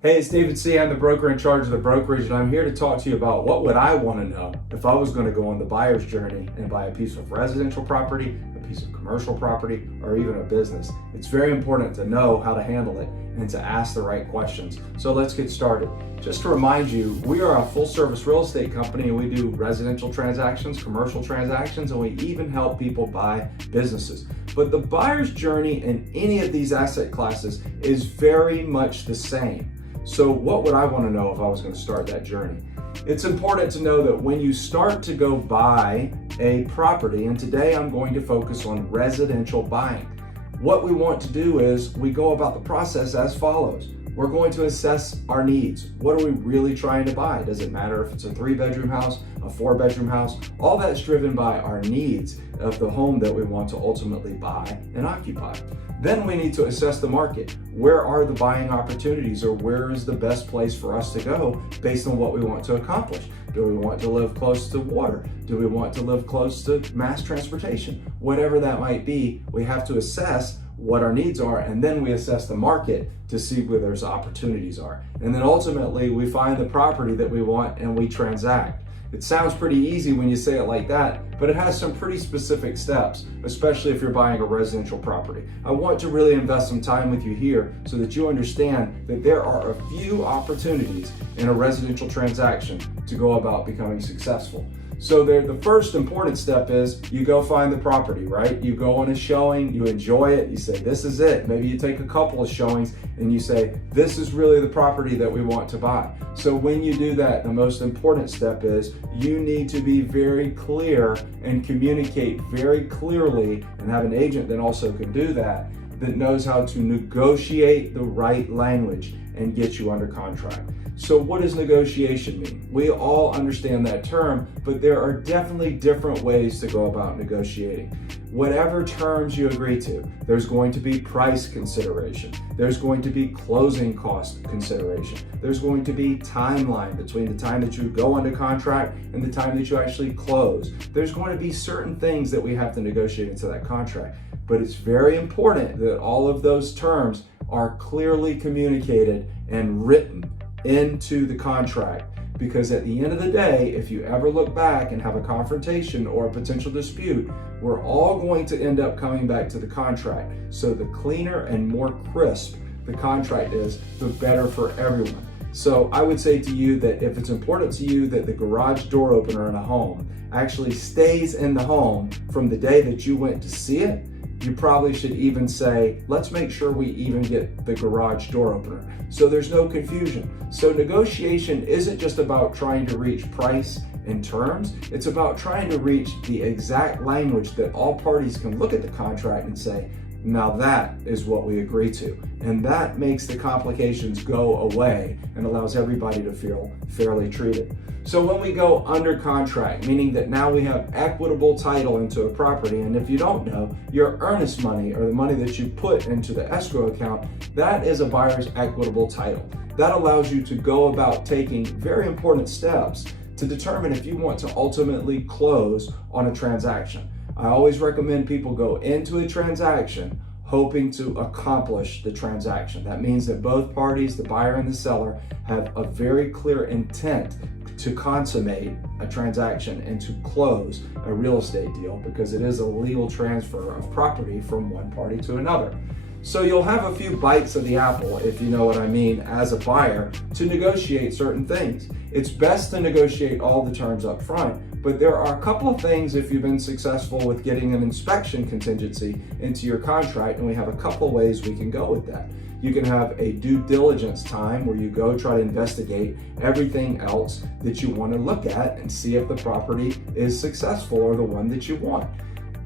Hey, it's David C. I'm the broker in charge of the brokerage, and I'm here to talk to you about what would I want to know if I was going to go on the buyer's journey and buy a piece of residential property, a piece of commercial property, or even a business. It's very important to know how to handle it and to ask the right questions. So let's get started. Just to remind you, we are a full-service real estate company, and we do residential transactions, commercial transactions, and we even help people buy businesses. But the buyer's journey in any of these asset classes is very much the same. So what would I want to know if I was going to start that journey? It's important to know that when you start to go buy a property, and today I'm going to focus on residential buying, what we want to do is we go about the process as follows. We're going to assess our needs. What are we really trying to buy? Does it matter if it's a 3-bedroom house, a 4-bedroom house? All that's driven by our needs of the home that we want to ultimately buy and occupy. Then we need to assess the market. Where are the buying opportunities, or where is the best place for us to go based on what we want to accomplish? Do we want to live close to water? Do we want to live close to mass transportation? Whatever that might be, we have to assess what our needs are, and then we assess the market to see where those opportunities are. And then ultimately we find the property that we want and we transact. It sounds pretty easy when you say it like that, but it has some pretty specific steps, especially if you're buying a residential property. I want to really invest some time with you here so that you understand that there are a few opportunities in a residential transaction to go about becoming successful. So the first important step is you go find the property, right? You go on a showing, you enjoy it, you say, this is it. Maybe you take a couple of showings and you say, this is really the property that we want to buy. So when you do that, the most important step is you need to be very clear and communicate very clearly, and have an agent that also can do that knows how to negotiate the right language and get you under contract. So what does negotiation mean? We all understand that term, but there are definitely different ways to go about negotiating. Whatever terms you agree to, there's going to be price consideration. There's going to be closing cost consideration. There's going to be timeline between the time that you go under contract and the time that you actually close. There's going to be certain things that we have to negotiate into that contract. But it's very important that all of those terms are clearly communicated and written into the contract, because at the end of the day, if you ever look back and have a confrontation or a potential dispute, we're all going to end up coming back to the contract. So the cleaner and more crisp the contract is, the better for everyone. So I would say to you that if it's important to you that the garage door opener in a home actually stays in the home from the day that you went to see it, you probably should even say, let's make sure we even get the garage door opener, so there's no confusion. So negotiation isn't just about trying to reach price and terms, it's about trying to reach the exact language that all parties can look at the contract and say, now that is what we agree to. And that makes the complications go away and allows everybody to feel fairly treated. So when we go under contract, meaning that now we have equitable title into a property, and if you don't know, your earnest money, or the money that you put into the escrow account, that is a buyer's equitable title. That allows you to go about taking very important steps to determine if you want to ultimately close on a transaction. I always recommend people go into a transaction hoping to accomplish the transaction. That means that both parties, the buyer and the seller, have a very clear intent to consummate a transaction and to close a real estate deal, because it is a legal transfer of property from one party to another. So you'll have a few bites of the apple, if you know what I mean, as a buyer, to negotiate certain things. It's best to negotiate all the terms up front, but there are a couple of things if you've been successful with getting an inspection contingency into your contract, and we have a couple of ways we can go with that. You can have a due diligence time where you go try to investigate everything else that you want to look at and see if the property is successful or the one that you want.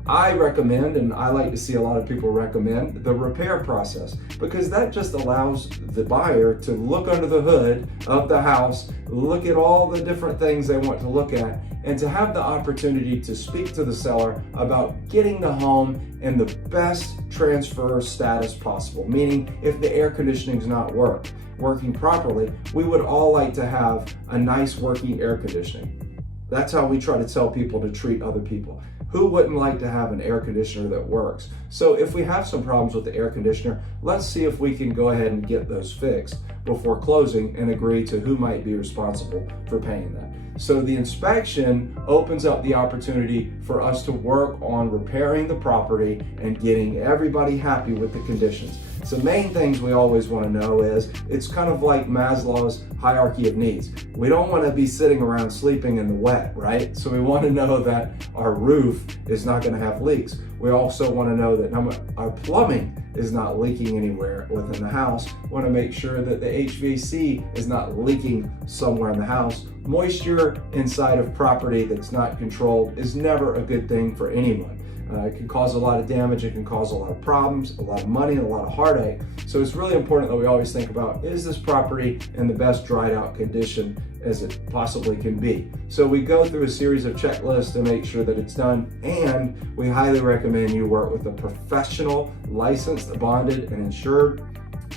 I recommend, and I like to see a lot of people recommend, the repair process, because that just allows the buyer to look under the hood of the house, look at all the different things they want to look at, and to have the opportunity to speak to the seller about getting the home in the best transfer status possible. Meaning, if the air conditioning is not working properly, we would all like to have a nice working air conditioning. That's how we try to tell people to treat other people. Who wouldn't like to have an air conditioner that works? So if we have some problems with the air conditioner, let's see if we can go ahead and get those fixed before closing and agree to who might be responsible for paying that. So the inspection opens up the opportunity for us to work on repairing the property and getting everybody happy with the conditions. So the main things we always want to know is, it's kind of like Maslow's hierarchy of needs. We don't want to be sitting around sleeping in the wet, right? So we want to know that our roof is not going to have leaks. We also want to know that our plumbing is not leaking anywhere within the house. We want to make sure that the HVAC is not leaking somewhere in the house. Moisture inside of property that's not controlled is never a good thing for anyone. It can cause a lot of damage, it can cause a lot of problems, a lot of money, and a lot of heartache. So it's really important that we always think about, is this property in the best dried out condition as it possibly can be? So we go through a series of checklists to make sure that it's done, and we highly recommend you work with a professional, licensed, bonded, and insured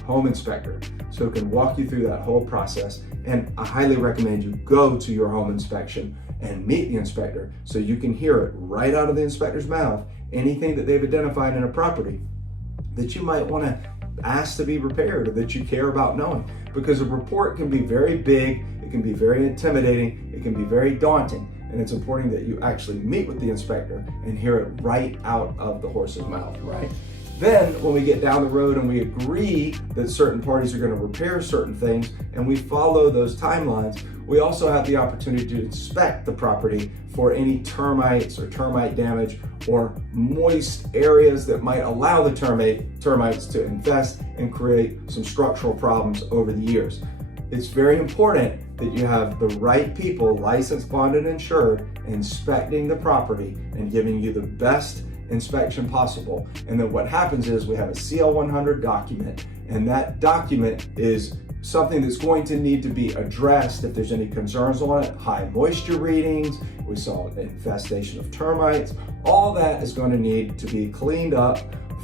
home inspector so it can walk you through that whole process. And I highly recommend you go to your home inspection and meet the inspector so you can hear it right out of the inspector's mouth, anything that they've identified in a property that you might want to ask to be repaired or that you care about knowing. Because a report can be very big, it can be very intimidating, it can be very daunting, and it's important that you actually meet with the inspector and hear it right out of the horse's mouth, right? Then when we get down the road and we agree that certain parties are going to repair certain things and we follow those timelines, we also have the opportunity to inspect the property for any termites or termite damage or moist areas that might allow the termites to infest and create some structural problems over the years. It's very important that you have the right people, licensed, bonded, and insured, inspecting the property and giving you the best inspection possible. And then what happens is we have a CL 100 document, and that document is something that's going to need to be addressed if there's any concerns on it. High moisture readings, we saw infestation of termites, all that is going to need to be cleaned up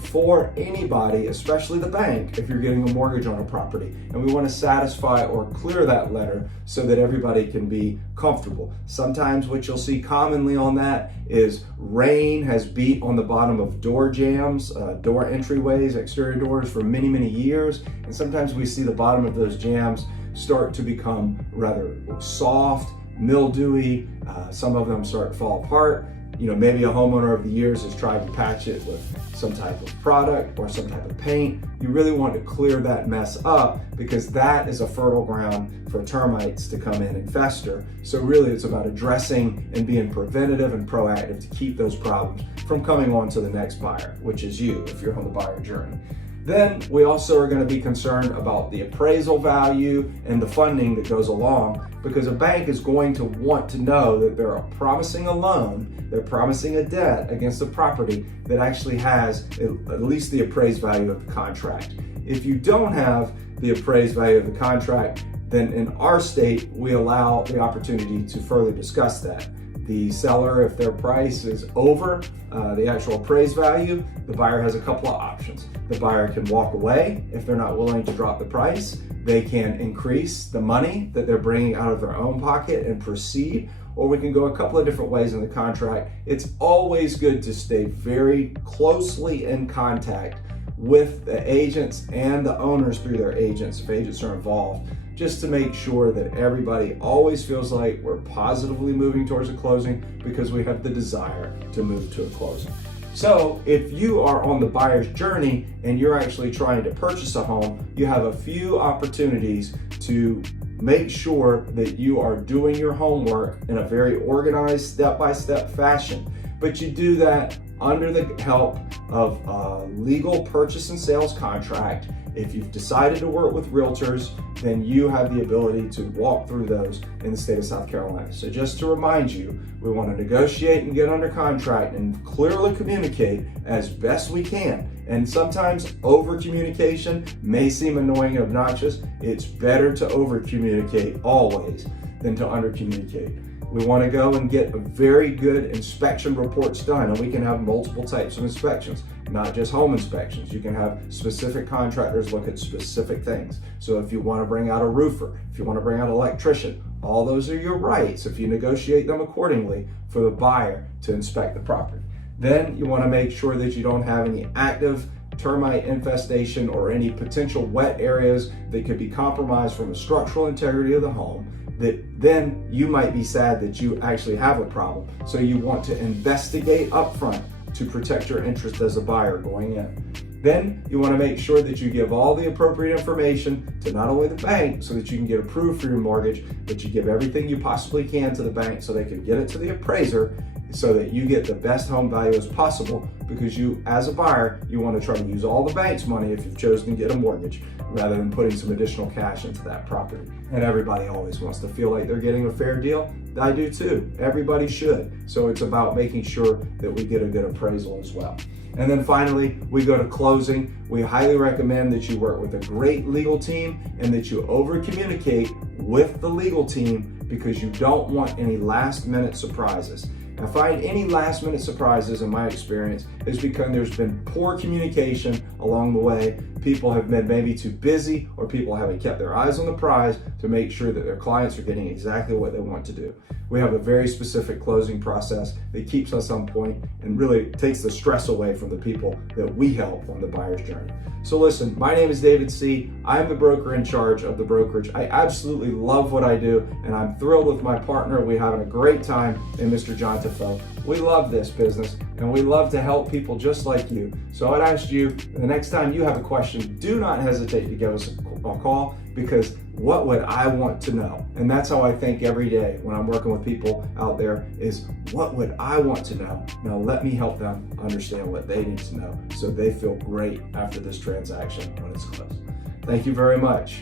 for anybody, especially the bank, if you're getting a mortgage on a property. And we want to satisfy or clear that letter so that everybody can be comfortable. Sometimes what you'll see commonly on that is rain has beat on the bottom of door jambs, door entryways, exterior doors for many, many years. And sometimes we see the bottom of those jambs start to become rather soft, mildewy. Some of them start to fall apart. You know, maybe a homeowner over the years has tried to patch it with some type of product or some type of paint. You really want to clear that mess up because that is a fertile ground for termites to come in and fester. So really it's about addressing and being preventative and proactive to keep those problems from coming on to the next buyer, which is you if you're on the buyer journey. Then we also are going to be concerned about the appraisal value and the funding that goes along, because a bank is going to want to know that they're promising a loan, they're promising a debt against a property that actually has at least the appraised value of the contract. If you don't have the appraised value of the contract, then in our state, we allow the opportunity to further discuss that. The seller, if their price is over the actual appraised value, the buyer has a couple of options. The buyer can walk away if they're not willing to drop the price. They can increase the money that they're bringing out of their own pocket and proceed, or we can go a couple of different ways in the contract. It's always good to stay very closely in contact with the agents and the owners through their agents, if agents are involved, just to make sure that everybody always feels like we're positively moving towards a closing because we have the desire to move to a closing. So if you are on the buyer's journey and you're actually trying to purchase a home, you have a few opportunities to make sure that you are doing your homework in a very organized, step-by-step fashion. But you do that under the help of a legal purchase and sales contract. If you've decided to work with realtors, then you have the ability to walk through those in the state of South Carolina. So just to remind you, we want to negotiate and get under contract and clearly communicate as best we can. And sometimes over communication may seem annoying and obnoxious. It's better to over communicate always than to under communicate. We want to go and get very good inspection reports done, and we can have multiple types of inspections, not just home inspections. You can have specific contractors look at specific things. So if you want to bring out a roofer, if you want to bring out an electrician, All those are your rights if you negotiate them accordingly for the buyer to inspect the property. Then you want to make sure that you don't have any active termite infestation or any potential wet areas that could be compromised from the structural integrity of the home, that then you might be sad that you actually have a problem. So you want to investigate upfront to protect your interest as a buyer going in. Then you want to make sure that you give all the appropriate information to not only the bank so that you can get approved for your mortgage, but you give everything you possibly can to the bank so they can get it to the appraiser so that you get the best home value as possible, because you, as a buyer, you want to try to use all the bank's money if you've chosen to get a mortgage rather than putting some additional cash into that property. And everybody always wants to feel like they're getting a fair deal. I do too. Everybody should. So it's about making sure that we get a good appraisal as well. And then finally, we go to closing. We highly recommend that you work with a great legal team and that you over communicate with the legal team, because you don't want any last minute surprises. I find any last minute surprises, in my experience, is because there's been poor communication along the way. People have been maybe too busy, or people haven't kept their eyes on the prize to make sure that their clients are getting exactly what they want to do. We have a very specific closing process that keeps us on point and really takes the stress away from the people that we help on the buyer's journey. So listen, my name is David C. I'm the broker in charge of the brokerage. I absolutely love what I do, and I'm thrilled with my partner. We're having a great time in Mr. John Defoe. We love this business, and we love to help people just like you. So I'd ask you, the next time you have a question, do not hesitate to give us a call, because what would I want to know? And that's how I think every day when I'm working with people out there is, what would I want to know? Now let me help them understand what they need to know so they feel great after this transaction when it's closed. Thank you very much.